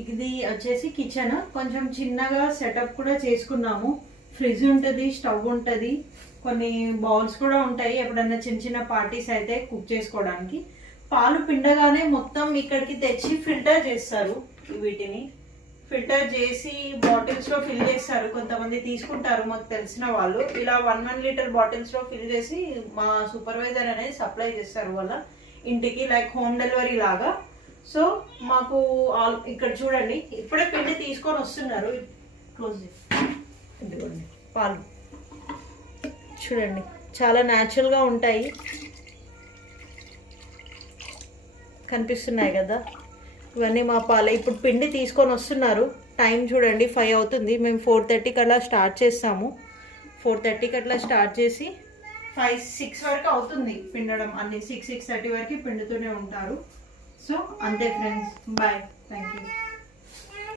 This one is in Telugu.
ఇది వచ్చేసి కిచెన్, కొంచెం చిన్నగా సెటప్ కూడా చేసుకున్నాము. ఫ్రిడ్జ్ ఉంటుంది, స్టవ్ ఉంటుంది, కొన్ని బౌల్స్ కూడా ఉంటాయి ఎప్పుడన్నా చిన్న చిన్న పార్టీస్ అయితే కుక్ చేసుకోవడానికి. పాలు పిండగానే మొత్తం ఇక్కడికి తెచ్చి ఫిల్టర్ చేస్తారు. వీటిని ఫిల్టర్ చేసి బాటిల్స్లో ఫిల్ చేస్తారు. కొంతమంది తీసుకుంటారు మాకు తెలిసిన వాళ్ళు. ఇలా 1 లీటర్ బాటిల్స్లో ఫిల్ చేసి మా సూపర్వైజర్ అనేది సప్లై చేస్తారు వాళ్ళ ఇంటికి, లైక్ హోమ్ డెలివరీ లాగా. సో మాకు ఇక్కడ చూడండి, ఇప్పుడే పిండి తీసుకొని వస్తున్నారు. క్లోజ్ ఇదిగోండి పాలు చూడండి, చాలా న్యాచురల్గా ఉంటాయి, కనిపిస్తున్నాయి కదా. ఇవన్నీ మా పాలే. ఇప్పుడు పిండి తీసుకొని వస్తున్నారు. టైం చూడండి 5 అవుతుంది. మేము 4:30కి అట్లా స్టార్ట్ చేస్తాము. 4:30కి అట్లా స్టార్ట్ చేసి 5-6 వరకు అవుతుంది పిండడం. అన్ని 6-6:30 వరకు పిండుతూనే ఉంటారు. సో అంతే ఫ్రెండ్స్, బాయ్, థ్యాంక్ యూ.